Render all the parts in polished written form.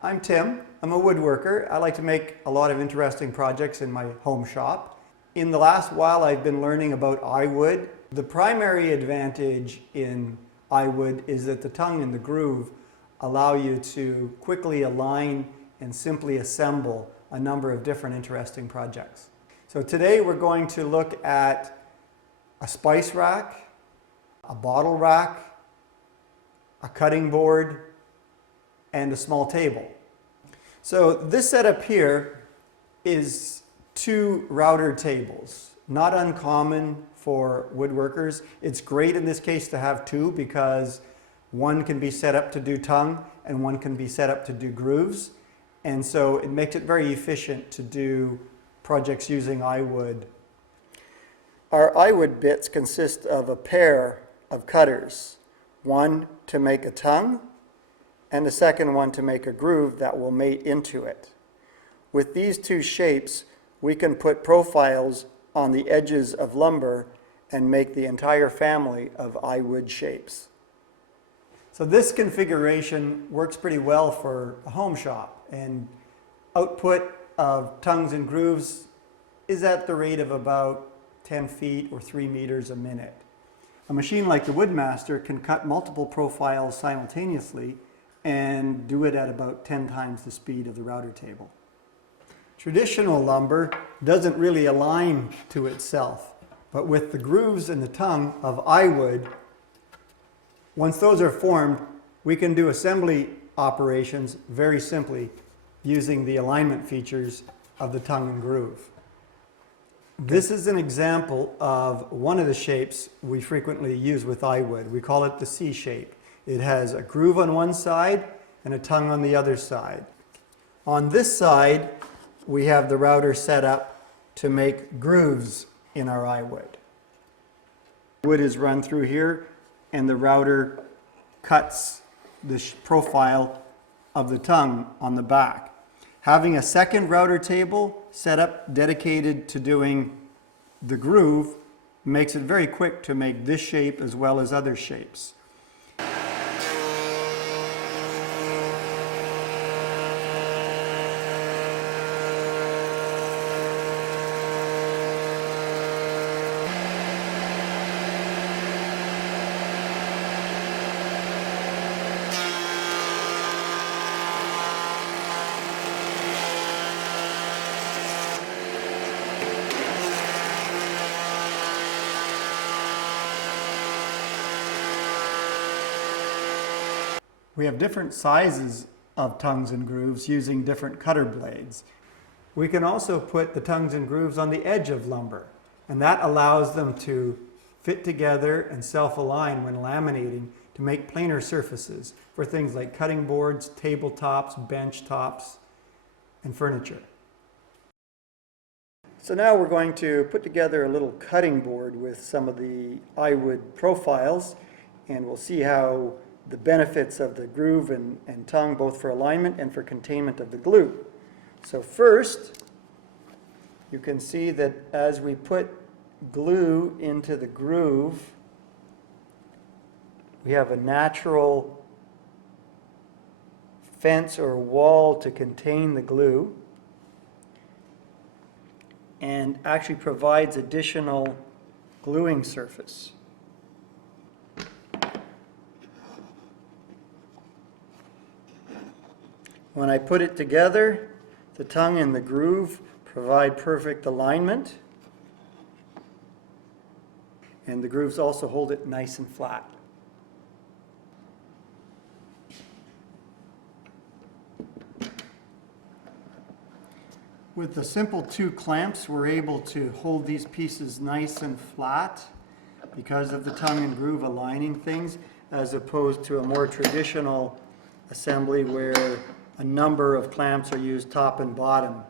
I'm Tim. I'm a woodworker. I like to make a lot of interesting projects in my home shop. In the last while, I've been learning about iWood. The primary advantage in iWood is that the tongue and the groove allow you to quickly align and simply assemble a number of different interesting projects. So today we're going to look at a spice rack, a bottle rack, a cutting board, and a small table. So this setup here is two router tables. Not uncommon for woodworkers. It's great in this case to have two because one can be set up to do tongue and one can be set up to do grooves. And so it makes it very efficient to do projects using iWood. Our iWood bits consist of a pair of cutters. One to make a tongue and the second one to make a groove that will mate into it. With these two shapes, we can put profiles on the edges of lumber and make the entire family of iWood shapes. So this configuration works pretty well for a home shop, and output of tongues and grooves is at the rate of about 10 feet or 3 meters a minute. A machine like the Woodmaster can cut multiple profiles simultaneously and do it at about 10 times the speed of the router table. Traditional lumber doesn't really align to itself, but with the grooves and the tongue of iWood, once those are formed, we can do assembly operations very simply using the alignment features of the tongue and groove. This is an example of one of the shapes we frequently use with iWood. We call it the C shape. It has a groove on one side and a tongue on the other side. On this side, we have the router set up to make grooves in our iWood. Wood is run through here and the router cuts the profile of the tongue on the back. Having a second router table set up dedicated to doing the groove makes it very quick to make this shape as well as other shapes. We have different sizes of tongues and grooves using different cutter blades. We can also put the tongues and grooves on the edge of lumber, and that allows them to fit together and self-align when laminating to make planar surfaces for things like cutting boards, tabletops, bench tops, and furniture. So now we're going to put together a little cutting board with some of the iWood profiles, and we'll see how the benefits of the groove and tongue, both for alignment and for containment of the glue. So first, you can see that as we put glue into the groove, we have a natural fence or wall to contain the glue and actually provides additional gluing surface. When I put it together, the tongue and the groove provide perfect alignment, and the grooves also hold it nice and flat. With the simple two clamps, we're able to hold these pieces nice and flat because of the tongue and groove aligning things, as opposed to a more traditional assembly where a number of clamps are used top and bottom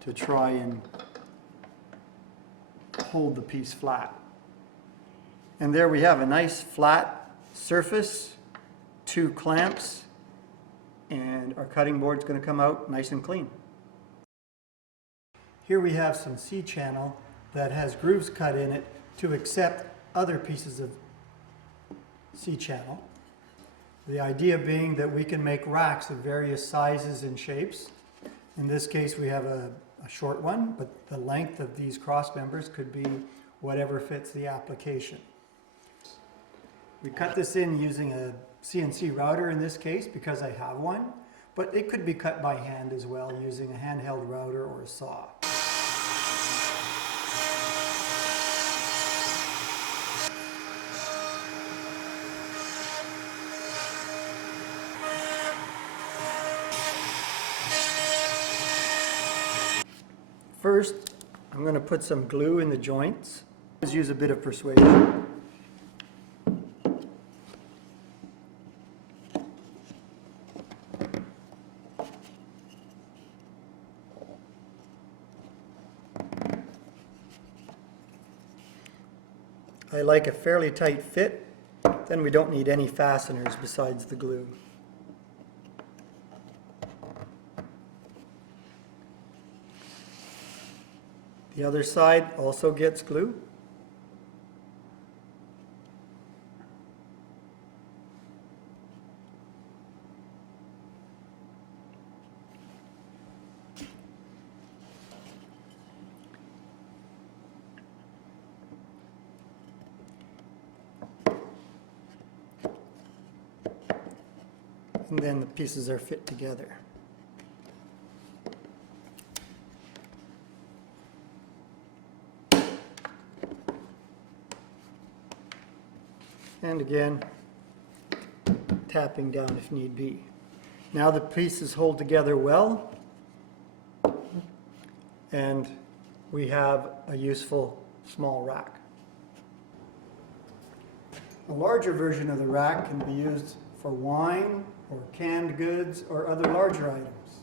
to try and hold the piece flat. And there we have a nice flat surface, two clamps, and our cutting board's going to come out nice and clean. Here we have some C-channel that has grooves cut in it to accept other pieces of C-channel. The idea being that we can make racks of various sizes and shapes. In this case, we have a short one, but the length of these cross members could be whatever fits the application. We cut this in using a CNC router in this case because I have one, but it could be cut by hand as well using a handheld router or a saw. First, I'm going to put some glue in the joints. Let's use a bit of persuasion. I like a fairly tight fit, then we don't need any fasteners besides the glue. The other side also gets glue. And then the pieces are fit together. And again, tapping down if need be. Now the pieces hold together well, and we have a useful small rack. A larger version of the rack can be used for wine or canned goods or other larger items.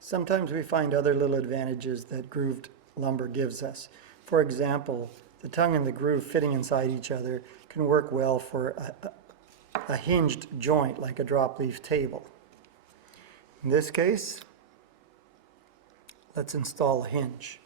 Sometimes we find other little advantages that grooved lumber gives us. For example, the tongue and the groove fitting inside each other can work well for a hinged joint like a drop leaf table. In this case, let's install a hinge.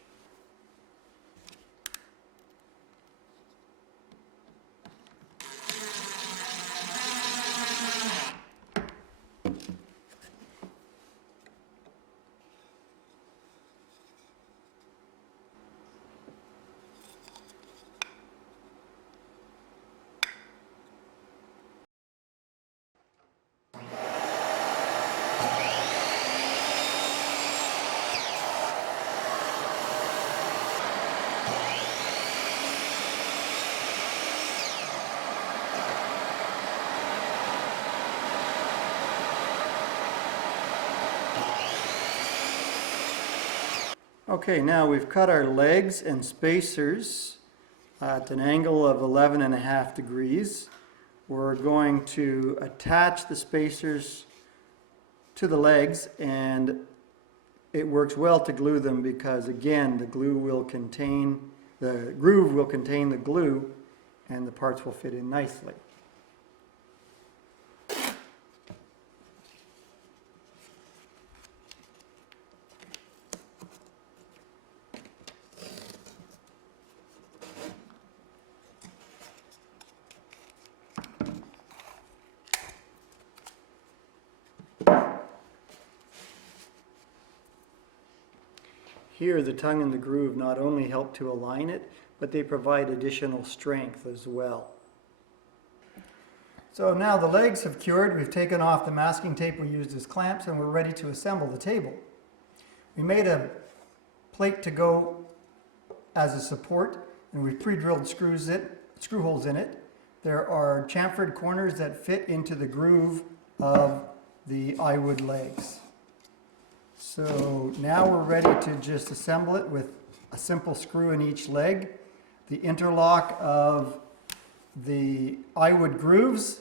Okay, now we've cut our legs and spacers at an angle of 11.5 degrees. We're going to attach the spacers to the legs, and it works well to glue them because, again, the groove will contain the glue and the parts will fit in nicely. Here, the tongue and the groove not only help to align it, but they provide additional strength as well. So now the legs have cured, we've taken off the masking tape we used as clamps, and we're ready to assemble the table. We made a plate to go as a support, and we've pre-drilled screw holes in it. There are chamfered corners that fit into the groove of the iWood legs. So now we're ready to just assemble it with a simple screw in each leg. The interlock of the iWood grooves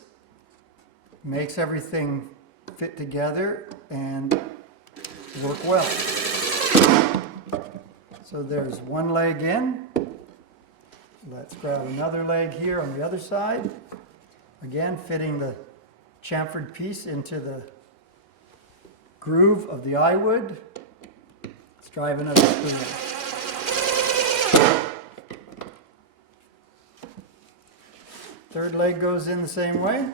makes everything fit together and work well. So there's one leg in. Let's grab another leg here on the other side. Again, fitting the chamfered piece into the groove of the iWood. Let's drive another screw in. Third leg goes in the same way.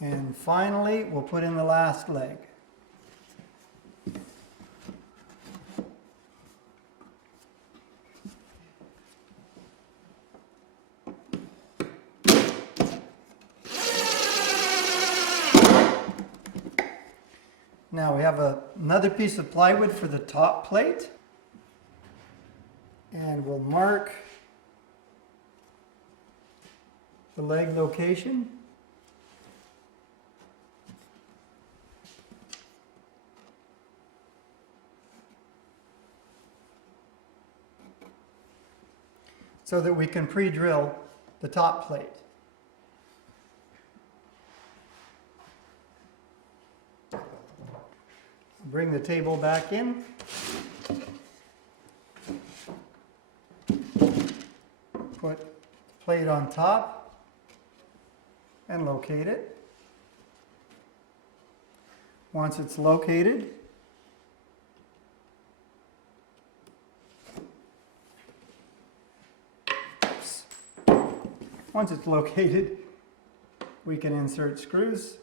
And finally, we'll put in the last leg. Now we have another piece of plywood for the top plate. And we'll mark the leg location. So that we can pre-drill the top plate. Bring the table back in. Put the plate on top and locate it. Once it's located, we can insert screws.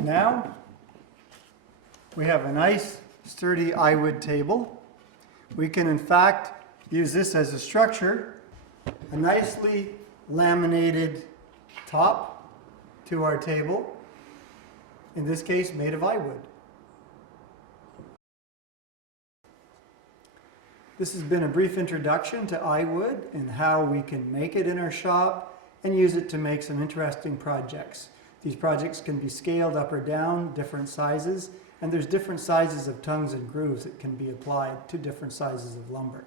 Now we have a nice sturdy iWood table. We can in fact use this as a structure, a nicely laminated top to our table, in this case made of iWood. This has been a brief introduction to iWood and how we can make it in our shop and use it to make some interesting projects. These projects can be scaled up or down, different sizes, and there's different sizes of tongues and grooves that can be applied to different sizes of lumber.